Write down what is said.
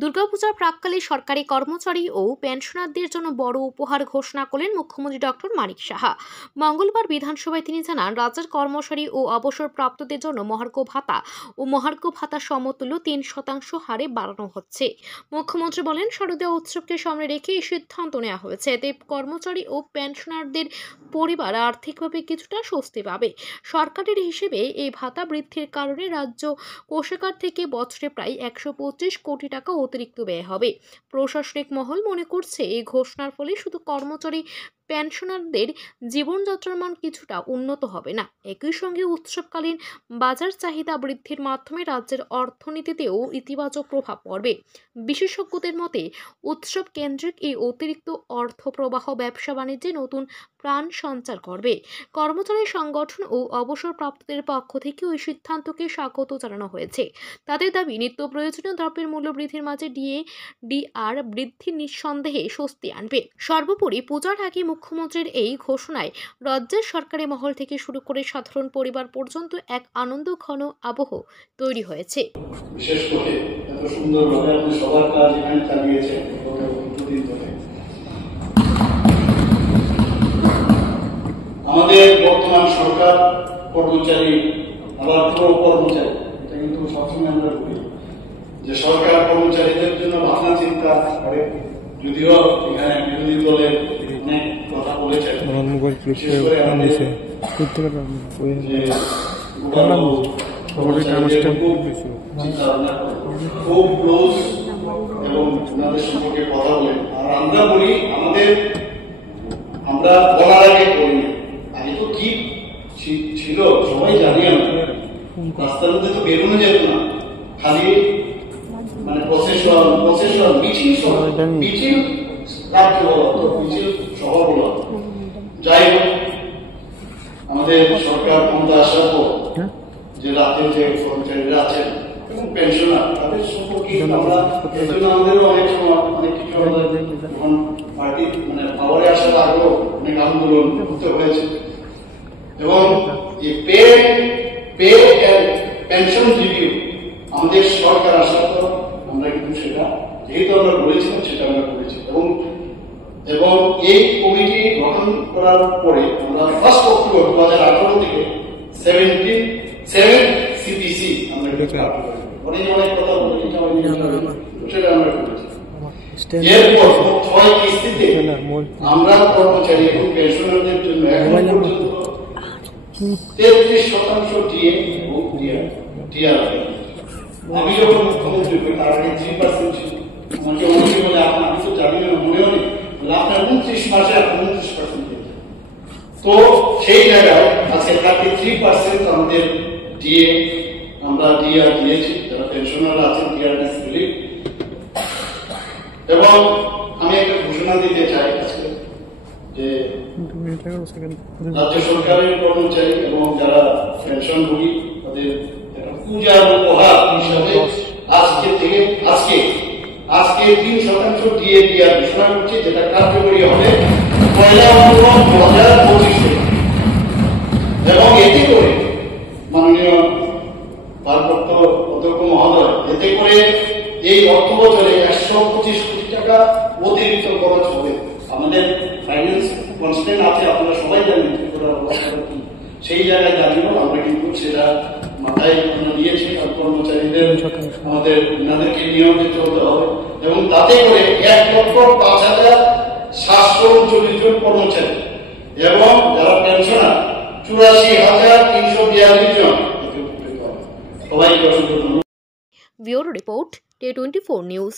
দুর্গাপূজার প্রাক্কালে সরকারি কর্মচারী ও পেনশনারদের জন্য বড় উপহার ঘোষণা করলেন মুখ্যমন্ত্রী ডক্টর মানিক সাহা। মঙ্গলবার বিধানসভায় তিনি জানান, রাজ্যের কর্মচারী ও অবসরপ্রাপ্তদের জন্য মহার্ঘ ভাতা ও মহার্ঘ ভাতা সমতুল্য 3% হারে বাড়ানো হচ্ছে। মুখ্যমন্ত্রী বলেন, শারদীয় উৎসবকে সামনে রেখে এই সিদ্ধান্ত নেওয়া হয়েছে। এতে কর্মচারী ও পেনশনারদের পরিবার আর্থিকভাবে কিছুটা স্বস্তি পাবে। সরকারের হিসেবে এই ভাতা বৃদ্ধির কারণে রাজ্য কোষাগার থেকে বছরে প্রায় 125 কোটি টাকা অতিরিক্ত ব্যয় হবে। প্রশাসনিক মহল মনে করছে, এই ঘোষণার ফলে শুধু কর্মচারী পেনশনারদের জীবনযাত্রার মান কিছুটা উন্নত হবে না, একই সঙ্গে উৎসবকালীন বাজার চাহিদা বৃদ্ধির মাধ্যমে রাজ্যের অর্থনীতিতেও ইতিবাচক প্রভাব পড়বে। বিশেষজ্ঞদের মতে, উৎসব কেন্দ্রিক এই অতিরিক্ত অর্থ প্রবাহ ব্যবসা বাণিজ্যে নতুন প্রাণ সঞ্চার করবে। কর্মচারী সংগঠন ও অবসরপ্রাপ্তদের পক্ষ থেকে ওই সিদ্ধান্তকে স্বাগত জানানো হয়েছে। তাদের দাবি, নিত্য প্রয়োজনীয় দ্রব্যের মূল্য বৃদ্ধির মাঝে ডিআর বৃদ্ধি নিঃসন্দেহে স্বস্তি আনবে। সর্বোপরি পূজার আগে মুখ্যমন্ত্রীর এই ঘোষণায় রাজ্যের সরকারি মহল থেকে শুরু করে সাধারণ পরিবার পর্যন্ত এক আনন্দ ঘন আবহ তৈরি হয়েছে। বিশেষ করে এত সুন্দরভাবে আপনি সবার কাজ এখানে চালিয়েছেন গত দুদিন ধরে। আমাদের বর্তমান সরকার কর্মচারী আবার পুরো কর্মচারী, এটা কিন্তু সবসময় আমরা বলি যে সরকার কর্মচারীদের জন্য ভাবনা চিন্তা করে। যদিও এখানে বিরোধী দলের অনেক কথা বলেছেন, খুব ক্লোজ এবং ওনাদের সম্পর্কে কথা বলেন। আর আমরা বলি, আমরা বলার আগে করি না। আগে তো কি ছিল সবাই জানি। আমরা রাস্তার মধ্যে তো বেরোনো যেত না, খালি মানে প্রসেশন মিছিল রাখতে বলা হতো, মিছিল সভা বলা হতো। যাই হোক, আমাদের সরকার ক্ষমতা আসার পর যে রাজ্যের যে কর্মচারীরা আছেন এবং পেনশনার, তাদের সম্পর্কে আমরা আমাদেরও অনেক সময় অনেক কিছু যখন পার্টি মানে পাওয়ারে আসার আগেও অনেক আন্দোলন করতে হয়েছে। এবং এই পেনশন রিভিউ আমাদের সরকার আসার পর আমরা কিন্তু সেটা যেহেতু আমরা বলেছিলাম সেটা আমরা করেছি। এবং এই কমিটি গঠন করার পরে আমরা 1 অক্টোবর 2018 থেকে 77 সিপিসি আমরা অনেক কথা বলে সেটা আমরা করেছি। এরপর 6 কিস্তিতে আমরা কর্মচারী এবং পেনশনারদের জন্য এখন পর্যন্ত 33% ডিএ এবং ডিআর। আমি যখন মুখ্যমন্ত্রী হই তার আগে 3% ছিল। আমাকে অনেকে বলে, আমি তো জানি না, মনেও নেই, আপনার 29 মাসে 29% দিয়েছে। তো সেই জায়গায় আজকে 33% আমাদের ডিএ, আমরা ডিআর দিয়েছি যারা পেনশনাররা আছেন, ডিআরএস রিলিফ। এবং আমি একটা ঘোষণা দিতে চাই আজকে যে রাজ্য সরকারের কর্মচারী এবং যারা পেনশনভোগী তাদের পূজার উপহার হিসাবে আজকে 3% দিয়ে ডিআর ঘোষণা করছে, যেটা কার্যকরী হবে 1 অক্টোবর 2025। এবং এতে করে মাননীয় ভারপ্রাপ্ত অধ্যক্ষ মহোদয়, এতে করে এই অর্থ বছরে 125 কোটি টাকা অতিরিক্ত খরচ হবে। আমাদের ফাইন্যান্স কনস্ট্যান্ট আছে, আপনারা সবাই জানেন কি, সেই জায়গায় দাঁড়িয়েও আমরা কিন্তু সেটা মাথায় আমরা নিয়েছি। কর্মচারীদের আমাদের এনাদেরকে নিয়মে চলতে হবে। এবং তাতে করে 1,05,739 জন কর্মচারী এবং যারা পেনশনার 84,342 জন সবাইকে অসংখ্য ধন্যবাদ। Bureau report, Day 24 news.